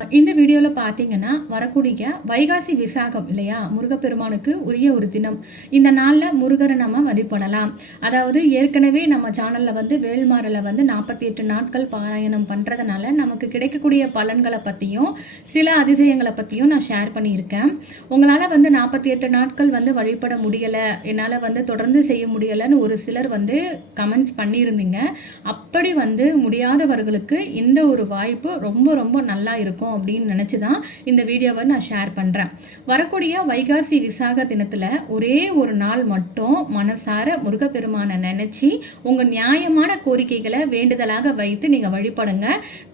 இந்த வீடியோவில் பார்த்தீங்கன்னா வரக்கூடிய வைகாசி விசாகம் இல்லையா? முருகப்பெருமானுக்கு உரிய ஒரு தினம். இந்த நாளில் முருகரை நம்ம வழிபடலாம். அதாவது ஏற்கனவே நம்ம சேனலில் வந்து வேல்மாரில் வந்து நாற்பத்தி எட்டு நாட்கள் பாராயணம் பண்ணுறதுனால நமக்கு கிடைக்கக்கூடிய பலன்களை பற்றியும் சில அதிசயங்களை பற்றியும் நான் ஷேர் பண்ணியிருக்கேன். உங்களால் வந்து நாற்பத்தி எட்டு நாட்கள் வந்து வழிபட முடியலை என்னால் வந்து தொடர்ந்து செய்ய முடியலைன்னு ஒரு சிலர் வந்து கமெண்ட்ஸ் பண்ணியிருந்தீங்க. அப்படி வந்து முடியாதவர்களுக்கு இந்த ஒரு வாய்ப்பு ரொம்ப ரொம்ப நல்லா இருக்கும். அப்படின்னு நினச்சி தான் இந்த வீடியோவை நான் ஷேர் பண்ணுறேன் வரக்கூடிய வைகாசி விசாக தினத்தில் ஒரே ஒரு நாள் மட்டும் மனசார முருகப்பெருமானை நினச்சி உங்கள் நியாயமான கோரிக்கைகளை வேண்டுதலாக வைத்து நீங்கள் வழிபடுங்க.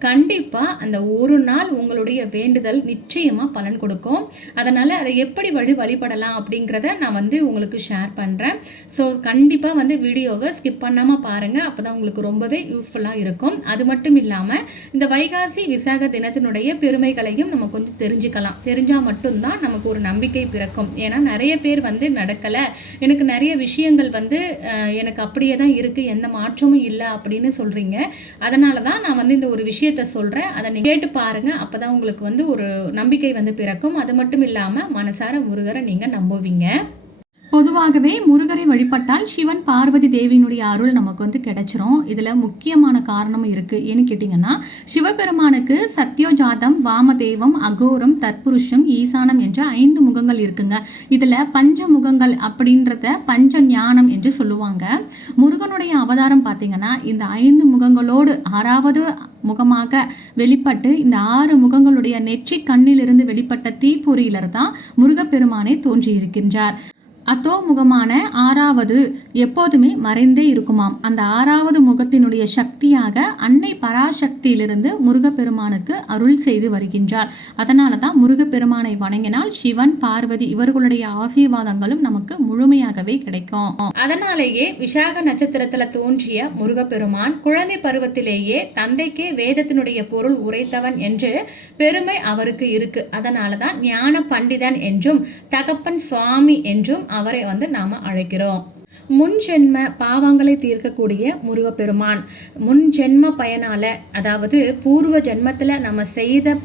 கண்டிப்பாக அந்த ஒரு நாள் உங்களுடைய வேண்டுதல் நிச்சயமாக பலன் கொடுக்கும். அதனால் அதை எப்படி வழி வழிபடலாம் அப்படிங்கிறத நான் வந்து உங்களுக்கு ஷேர் பண்ணுறேன் ஸோ கண்டிப்பாக வந்து வீடியோவை ஸ்கிப் பண்ணாமல் பாருங்கள் அப்போ தான் உங்களுக்கு ரொம்பவே யூஸ்ஃபுல்லாக இருக்கும். அது மட்டும் இல்லாமல் இந்த வைகாசி விசாக தினத்தினுடைய பெருமைகளையும் நம்ம கொஞ்சம் தெரிஞ்சுக்கலாம். தெரிஞ்சால் மட்டும்தான் நமக்கு ஒரு நம்பிக்கை பிறக்கும். ஏன்னா நிறைய பேர் வந்து நடக்கலை. எனக்கு நிறைய விஷயங்கள் வந்து எனக்கு அப்படியே தான் இருக்குது எந்த மாற்றமும் இல்லை அப்படின்னு சொல்கிறீங்க அதனால தான் நான் வந்து இந்த ஒரு விஷயத்த சொல்கிறேன் அதை நீங்கள் கேட்டு பாருங்கள் அப்போ தான் உங்களுக்கு வந்து ஒரு நம்பிக்கை வந்து பிறக்கும். அது மட்டும் இல்லாமல் மனசார முருகரை நீங்கள் நம்புவீங்க. பொதுவாகவே முருகரை வழிபட்டால் சிவன் பார்வதி தேவியினுடைய அருள் நமக்கு வந்து கிடைச்சிரும். இதில் முக்கியமான காரணமும் இருக்குது ஏன்னு கேட்டிங்கன்னா சிவபெருமானுக்கு சத்யோஜாதம் வாமதேவம் அகோரம் தற்புருஷம் ஈசானம் என்ற ஐந்து முகங்கள் இருக்குங்க. இதில் பஞ்ச முகங்கள் அப்படின்றத பஞ்ச ஞானம் என்று சொல்லுவாங்க. முருகனுடைய அவதாரம் பார்த்திங்கன்னா இந்த ஐந்து முகங்களோடு ஆறாவது முகமாக வெளிப்பட்டு இந்த ஆறு முகங்களுடைய நெற்றி கண்ணிலிருந்து வெளிப்பட்ட தீப்பொறியிலர் தான் முருகப்பெருமானே தோன்றியிருக்கின்றார். அத்தோ முகமான ஆறாவது எப்போதுமே மறைந்தே இருக்குமாம். அந்த ஆறாவது முகத்தினுடைய சக்தியாக அன்னை பராசக்தியிலிருந்து முருகப்பெருமானுக்கு அருள் செய்து வருகின்றார். அதனால தான் முருகப்பெருமானை வணங்கினால் சிவன் பார்வதி இவர்களுடைய ஆசீர்வாதங்களும் நமக்கு முழுமையாகவே கிடைக்கும். அதனாலேயே விசாக நட்சத்திரத்துல தோன்றிய முருகப்பெருமான் குழந்தை பருவத்திலேயே தந்தைக்கே வேதத்தினுடைய பொருள் உரைத்தவன் என்று பெருமை அவருக்கு இருக்கு. அதனால தான் ஞான பண்டிதன் என்றும் தகப்பன் சுவாமி என்றும் அவரை வந்து நாம அழைக்கிறோம். முன் ஜென்ம பாவங்களை தீர்க்கக்கூடிய முருகப்பெருமான். முன் ஜென்ம பயனால அதாவது பூர்வ ஜென்மத்தில் நம்ம செய்த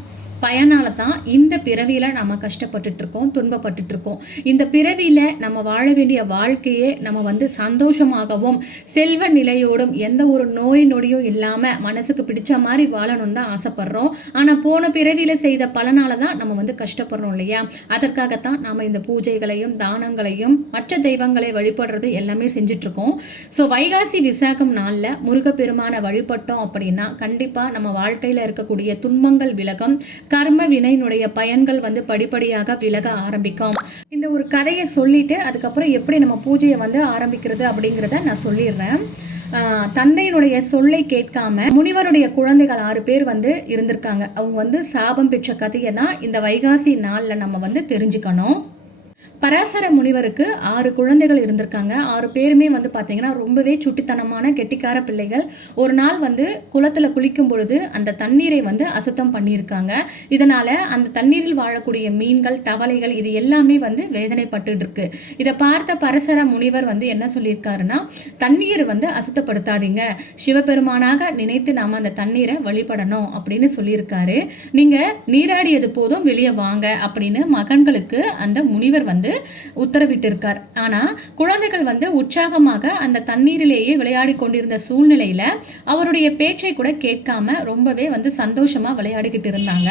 பயனால தான் இந்த பிறவியில் நம்ம கஷ்டப்பட்டுட்ருக்கோம் துன்பப்பட்டுட்ருக்கோம் இந்த பிறவியில் நம்ம வாழ வேண்டிய வாழ்க்கையே நம்ம வந்து சந்தோஷமாகவும் செல்வ நிலையோடும் எந்த ஒரு நோய் நொடியும் இல்லாமல் மனசுக்கு பிடிச்ச மாதிரி வாழணும்னு தான் ஆசைப்படுறோம். ஆனால் போன பிறவியில் செய்த பலனால தான் நம்ம வந்து கஷ்டப்படுறோம் இல்லையா? அதற்காகத்தான் நாம் இந்த பூஜைகளையும் தானங்களையும் மற்ற தெய்வங்களை வழிபடுறது எல்லாமே செஞ்சிட்ருக்கோம் ஸோ வைகாசி விசாகம் நாளில் முருகப்பெருமானை வழிபட்டோம் அப்படின்னா கண்டிப்பாக நம்ம வாழ்க்கையில் இருக்கக்கூடிய துன்பங்கள் விலகும் கர்ம வினையினுடைய பயன்கள் வந்து படிப்படியாக விலக ஆரம்பிக்கும். இந்த ஒரு கதையை சொல்லிட்டு அதுக்கப்புறம் எப்படி நம்ம பூஜையை வந்து ஆரம்பிக்கிறது அப்படிங்கிறத நான் சொல்லிடுறேன். தந்தையினுடைய சொல்லை கேட்காம முனிவருடைய குழந்தைகள் ஆறு பேர் வந்து இருந்திருக்காங்க. அவங்க வந்து சாபம் பெற்ற கதையை தான் இந்த வைகாசி நாளில் நம்ம வந்து தெரிஞ்சுக்கணும். பராசர முனிவருக்கு ஆறு குழந்தைகள் இருந்திருக்காங்க. ஆறு பேருமே வந்து பார்த்தீங்கன்னா ரொம்பவே சுட்டித்தனமான கெட்டிக்கார பிள்ளைகள். ஒரு நாள் வந்து குளத்தில் குளிக்கும் பொழுது அந்த தண்ணீரை வந்து அசுத்தம் பண்ணியிருக்காங்க. இதனால் அந்த தண்ணீரில் வாழக்கூடிய மீன்கள் தவளைகள் இது எல்லாமே வந்து வேதனைப்பட்டு இருக்கு இதை பார்த்த பரசர முனிவர் வந்து என்ன சொல்லியிருக்காருன்னா தண்ணீர் வந்து அசுத்தப்படுத்தாதீங்க. சிவபெருமானாக நினைத்து நாம் அந்த தண்ணீரை வழிபடணும் அப்படின்னு சொல்லியிருக்காரு. நீங்கள் நீராடியது போதும் வெளியே வாங்க அப்படின்னு மகன்களுக்கு அந்த முனிவர் வந்து உத்தரவிட்டிருக்கார். ஆனா குழந்தைகள் வந்து உற்சாகமாக அந்த தண்ணீரிலேயே விளையாடி கொண்டிருந்த சூழ்நிலையில அவருடைய பேச்சை கூட கேட்காம ரொம்பவே வந்து சந்தோஷமா விளையாடிக்கிட்டு இருந்தாங்க.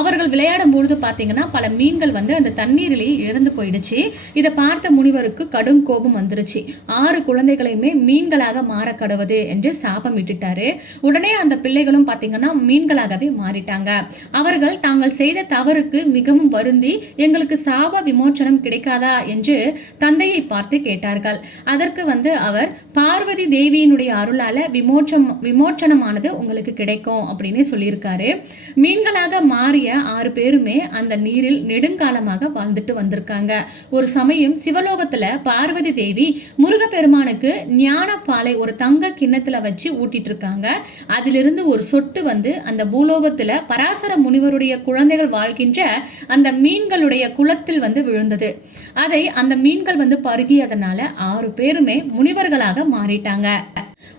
அவர்கள் விளையாடும் பொழுது பார்த்தீங்கன்னா பல மீன்கள் வந்து அந்த தண்ணீரிலேயே இறந்து போயிடுச்சு. இதை பார்த்த முனிவருக்கு கடும் கோபம் வந்துருச்சு. ஆறு குழந்தைகளையுமே மீன்களாக மாற கடவுது என்று சாபம் விட்டுட்டாரு உடனே அந்த பிள்ளைகளும் பார்த்தீங்கன்னா மீன்களாகவே மாறிட்டாங்க. அவர்கள் தாங்கள் செய்த தவறுக்கு மிகவும் வருந்தி எங்களுக்கு சாப விமோச்சனம் கிடைக்காதா என்று தந்தையை பார்த்து கேட்டார்கள். அதற்கு வந்து அவர் பார்வதி தேவியினுடைய அருளால விமோச்சம் விமோச்சனமானது உங்களுக்கு கிடைக்கும் அப்படின்னு சொல்லியிருக்காரு. மீன்களாக மாறிய ஆறு பேருமே அந்த நீரில் நெடுங்காலமாக வாழ்ந்துட்டு வந்திருக்காங்க. ஒரு சமயம் சிவலோகத்துல பார்வதி தேவி முருகப்பெருமானுக்கு ஞான பாலை ஒரு தங்க கிண்ணத்துல வச்சு ஊட்டிட்டு இருக்காங்க அதிலிருந்து ஒரு சொட்டு வந்து அந்த பூலோகத்துல பராசர முனிவருடைய குழந்தைகள் வாழ்கின்ற அந்த மீன்களுடைய குளத்தில் வந்து விழுந்தது. அதை அந்த மீன்கள் வந்து பருகியதனால ஆறு பேருமே முனிவர்களாக மாறிட்டாங்க.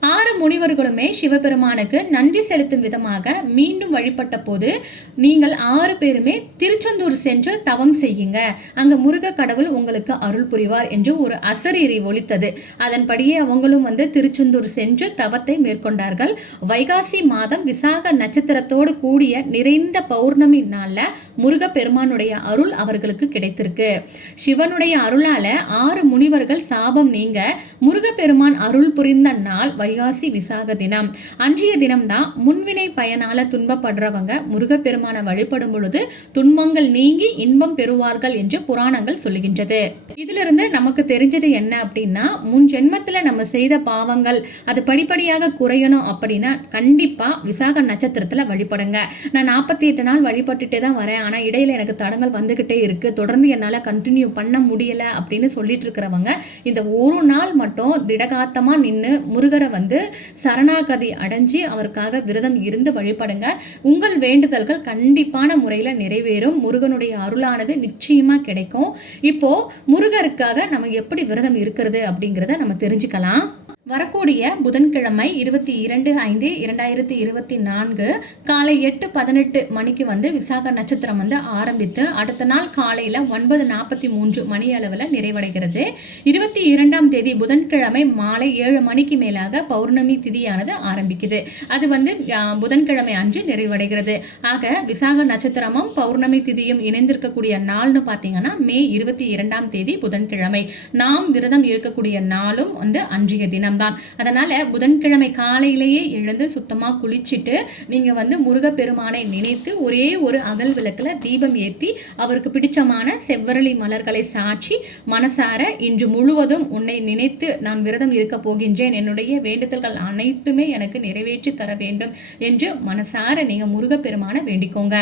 ஆறு முனிவர்களுமே சிவபெருமானுக்கு நன்றி செலுத்தும் விதமாக மீண்டும் வழிபட்ட போது நீங்கள் ஆறு பேருமே திருச்செந்தூர் சென்று தவம் செய்யுங்க. அங்க முருக கடவுள் உங்களுக்கு அருள் புரிவார் என்று ஒரு அசரீரி ஒலித்தது. அதன்படியே அவங்களும் வந்து திருச்செந்தூர் சென்று தவத்தை மேற்கொண்டார்கள். வைகாசி மாதம் விசாக நட்சத்திரத்தோடு கூடிய நிறைந்த பௌர்ணமி நாளில் முருக பெருமானுடைய அருள் அவர்களுக்கு கிடைத்திருக்கு. சிவனுடைய அருளால ஆறு முனிவர்கள் சாபம் நீங்க முருகப்பெருமான் அருள் புரிந்த நாள் வைகாசி விசாக தினம். அன்றைய தினம்தான் முன்வினை பயனால துன்பப்படுறவங்க முருகப்பெருமானை வழிபடும் பொழுது துன்பங்கள் நீங்கி இன்பம் பெறுவார்கள் என்று புராணங்கள் சொல்லுகின்றது. இதிலிருந்து நமக்கு தெரிஞ்சது என்ன அப்படின்னா முன் ஜென்மத்துல நம்ம செய்த பாவங்கள் அது படிப்படியாக குறையணும் அப்படின்னா கண்டிப்பா விசாக நட்சத்திரத்துல வழிபடுங்க. நான் நாற்பத்தி எட்டு நாள் வழிபட்டுட்டே தான் வரேன். ஆனா இடையில எனக்கு தடங்கள் வந்துகிட்டே இருக்கு. தொடர்ந்து என்னால கண்டினியூ பண்ண முடியல அப்படின்னு சொல்லிட்டு இருக்கிறவங்க இந்த ஒரு நாள் மட்டும் திடகாத்தமா நின்று முருகரை வந்து சரணாகதி அடைஞ்சு அவருக்காக விரதம் இருந்து வழிபடுங்க. உங்கள் வேண்டுதல்கள் கண்டிப்பான முறையில் நிறைவேறும். முருகனுடைய அருளானது நிச்சயமாக கிடைக்கும். இப்போது முருகருக்காக நம்ம எப்படி விரதம் இருக்கிறது அப்படிங்கிறத நம்ம தெரிஞ்சுக்கலாம். வரக்கூடிய புதன்கிழமை இருபத்தி இரண்டு ஐந்து இரண்டாயிரத்தி இருபத்தி நான்கு காலை எட்டு பதினெட்டு மணிக்கு வந்து விசாக நட்சத்திரம் வந்து ஆரம்பித்து அடுத்த நாள் காலையில் ஒன்பது நாற்பத்தி மூன்று மணி அளவில் நிறைவடைகிறது. இருபத்தி இரண்டாம் தேதி புதன்கிழமை மாலை ஏழு மணிக்கு மேலாக பௌர்ணமி திதியானது ஆரம்பிக்குது. அது வந்து புதன்கிழமை அன்று நிறைவடைகிறது. ஆக விசாக நட்சத்திரமும் பௌர்ணமி திதியும் இணைந்திருக்கக்கூடிய நாள்னு பார்த்தீங்கன்னா மே இருபத்தி இரண்டாம் தேதி புதன்கிழமை. நாம் விரதம் இருக்கக்கூடிய நாளும் வந்து அன்றைய தினம். தான். அதனால் புதன்கிழமை காலையிலேயே எழுந்து சுத்தமாக குளிச்சுட்டு நீங்கள் வந்து முருகப்பெருமானை நினைத்து ஒரே ஒரு அகல் விளக்கில் தீபம் ஏற்றி அவருக்கு பிடிச்சமான செவ்வரளி மலர்களை சாட்சி மனசார இன்று முழுவதும் உன்னை நினைத்து நான் விரதம் இருக்க போகின்றேன். என்னுடைய வேண்டுதல்கள் அனைத்துமே எனக்கு நிறைவேற்றி தர வேண்டும் என்று மனசார நீங்கள் முருகப்பெருமானை வேண்டிக்கோங்க.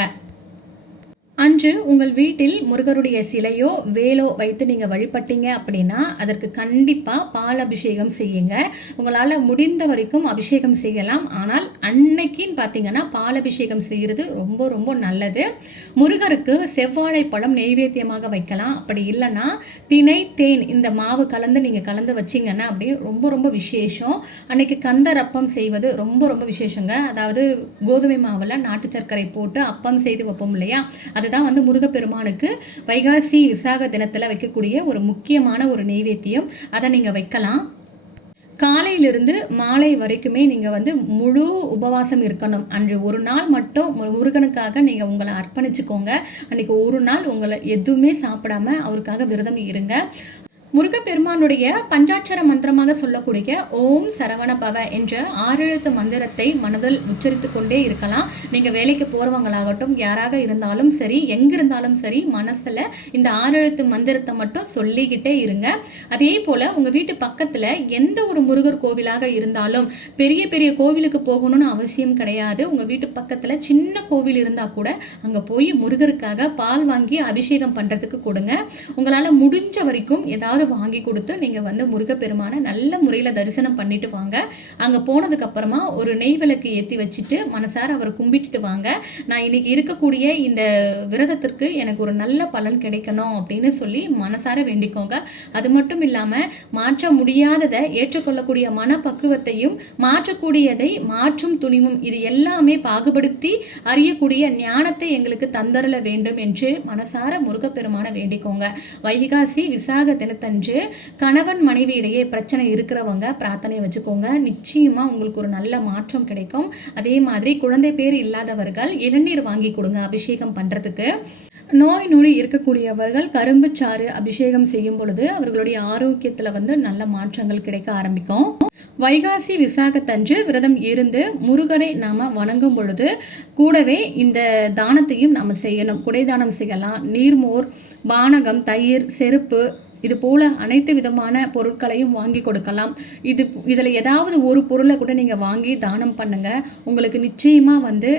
அன்று உங்கள் வீட்டில் முருகருடைய சிலையோ வேலோ வைத்து நீங்கள் வழிபட்டீங்க அப்படின்னா அதற்கு கண்டிப்பாக பால் அபிஷேகம் செய்யுங்க. உங்களால் முடிந்த வரைக்கும் அபிஷேகம் செய்யலாம். ஆனால் அன்னைக்குன்னு பார்த்தீங்கன்னா பால் அபிஷேகம் செய்கிறது ரொம்ப ரொம்ப நல்லது. முருகருக்கு செவ்வாழை பழம் நெய்வேத்தியமாக வைக்கலாம். அப்படி இல்லைன்னா திணை தேன் இந்த மாவு கலந்து நீங்கள் கலந்து வச்சிங்கன்னா அப்படியே ரொம்ப ரொம்ப விசேஷம். அன்னைக்கு கந்தரப்பம் செய்வது ரொம்ப ரொம்ப விசேஷங்க. அதாவது கோதுமை மாவில் நாட்டு சர்க்கரை போட்டு அப்பம் செய்து வைப்போம் இல்லையா? அதுதான் வந்து முருகப்பெருமானுக்கு வைகாசி விசாக தினத்தில் வைக்கக்கூடிய ஒரு முக்கியமான ஒரு நெய்வேத்தியம். அதை நீங்கள் வைக்கலாம். காலையிலிருந்து மாலை வரைக்குமே நீங்கள் வந்து முழு உபவாசம் இருக்கணும். அன்று ஒரு நாள் மட்டும் முருகனுக்காக நீங்கள் உங்களை அர்ப்பணிச்சுக்கோங்க. அன்னைக்கு ஒரு நாள் உங்களை எதுவுமே சாப்பிடாம அவருக்காக விரதம் இருங்க. முருகப்பெருமானுடைய பஞ்சாட்சர மந்திரமாக சொல்லக்கூடிய ஓம் சரவண பவ என்ற ஆறெழுத்து மந்திரத்தை மனதில் உச்சரித்து கொண்டே இருக்கலாம். நீங்கள் வேலைக்கு போகிறவங்களாகட்டும் யாராக இருந்தாலும் சரி எங்கிருந்தாலும் சரி மனசில் இந்த ஆறெழுத்து மந்திரத்தை மட்டும் சொல்லிக்கிட்டே இருங்க. அதே போல் உங்கள் வீட்டு பக்கத்தில் எந்த ஒரு முருகர் கோவிலாக இருந்தாலும் பெரிய பெரிய கோவிலுக்கு போகணும்னு அவசியம் கிடையாது. உங்கள் வீட்டு பக்கத்தில் சின்ன கோவில் இருந்தால் கூட அங்கே போய் முருகருக்காக பால் வாங்கி அபிஷேகம் பண்ணுறதுக்கு கொடுங்க. உங்களால் முடிஞ்ச வரைக்கும் ஏதாவது வாங்கி கொடுத்து நீங்கள் வந்து முருகப்பெருமானை நல்ல முறையில் தரிசனம் பண்ணிட்டு வாங்க. அங்கே போனதுக்கப்புறமா ஒரு நெய் விளக்கு ஏற்றி வச்சுட்டு மனசார அவரை கும்பிட்டுட்டு வாங்க. நான் இன்னைக்கு இருக்கக்கூடிய இந்த விரதத்திற்கு எனக்கு ஒரு நல்ல பலன் கிடைக்கணும் அப்படின்னு சொல்லி மனசார வேண்டிக்கோங்க. அது மட்டும் இல்லாமல் மாற்ற முடியாததை ஏற்றுக்கொள்ளக்கூடிய மனப்பக்குவத்தையும் மாற்றக்கூடியதை மாற்றும் துணிவும் இது எல்லாமே பாகுபடுத்தி அறியக்கூடிய ஞானத்தை எங்களுக்கு தந்தரல வேண்டும் என்று மனசார முருகப்பெருமான வேண்டிக்கோங்க. வைகாசி விசாக தினத்தன்று கணவன் மனைவி இடையே பிரச்சனை இருக்கிறவங்க பிரார்த்தனை வச்சுக்கோங்க. நிச்சயமாக உங்களுக்கு ஒரு நல்ல மாற்றம் கிடைக்கும். அதே மாதிரி குழந்தை பேர் இல்லாதவர்கள் இளநீர் வாங்கி கொடுங்க அபிஷேகம் பண்ணுறதுக்கு நோய் நொடி இருக்கக்கூடியவர்கள் கரும்பு சாறு அபிஷேகம் செய்யும் பொழுது அவர்களுடைய ஆரோக்கியத்தில் வந்து நல்ல மாற்றங்கள் கிடைக்க ஆரம்பிக்கும். வைகாசி விசாகத்தன்று விரதம் இருந்து முருகனை நாம் வணங்கும் பொழுது கூடவே இந்த தானத்தையும் நாம் செய்யணும். குடைதானம் செய்யலாம். நீர்மோர் பானகம் தயிர் செருப்பு இது போல அனைத்து விதமான பொருட்களையும் வாங்கி கொடுக்கலாம். இது இதில் ஏதாவது ஒரு பொருளை கூட நீங்கள் வாங்கி தானம் பண்ணுங்க. உங்களுக்கு நிச்சயமாக வந்து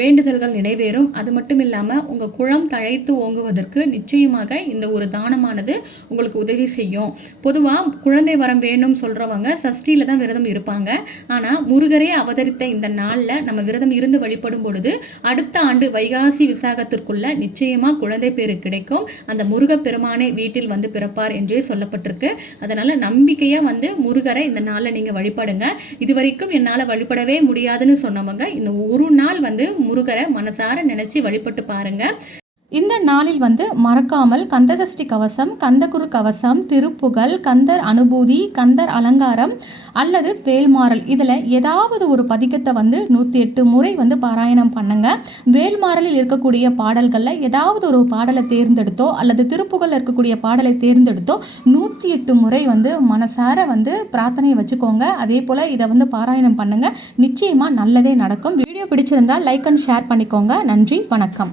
வேண்டுதல்கள் நிறைவேறும். அது மட்டும் இல்லாமல் உங்கள் குளம் தழைத்து ஓங்குவதற்கு நிச்சயமாக இந்த ஒரு தானமானது உங்களுக்கு உதவி செய்யும். பொதுவாக குழந்தை வரம் வேணும் சொல்கிறவங்க சஷ்டியில் தான் விரதம் இருப்பாங்க. ஆனால் முருகரே அவதரித்த இந்த நாளில் நம்ம விரதம் இருந்து வழிபடும் பொழுது அடுத்த ஆண்டு வைகாசி விசாகத்திற்குள்ள நிச்சயமாக குழந்தை பேரு கிடைக்கும். அந்த முருகப்பெருமானை வீட்டில் வந்து வந்து பிறப்பார் என்றே சொல்லப்பட்டிருக்கு. அதனால் நம்பிக்கையாக வந்து முருகரை இந்த நாளில் நீங்கள் வழிபடுங்க. இது வரைக்கும் என்னால் வழிபடவே முடியாதுன்னு சொன்னவங்க இந்த ஒரு நாள் வந்து முருகரை மனசார நினச்சி வழிபட்டு பாருங்கள் இந்த நாளில் வந்து மறக்காமல் கந்தசஷ்டி கவசம் கந்தகுரு கவசம் திருப்புகழ் கந்தர் அனுபூதி கந்தர் அலங்காரம் அல்லது வேல்மாறல். இதில் ஏதாவது ஒரு பதிகத்தை வந்து நூற்றி எட்டு முறை வந்து பாராயணம் பண்ணுங்க. வேல்மாறலில் இருக்கக்கூடிய பாடல்களில் ஏதாவது ஒரு பாடலை தேர்ந்தெடுத்தோ அல்லது திருப்புகழில் இருக்கக்கூடிய பாடலை தேர்ந்தெடுத்தோ நூற்றி எட்டு முறை வந்து மனசார வந்து பிரார்த்தனையை வச்சுக்கோங்க. அதே போல் இதை வந்து பாராயணம் பண்ணுங்கள் நிச்சயமாக நல்லதே நடக்கும். வீடியோ பிடிச்சிருந்தால் லைக் அண்ட் ஷேர் பண்ணிக்கோங்க. நன்றி வணக்கம்.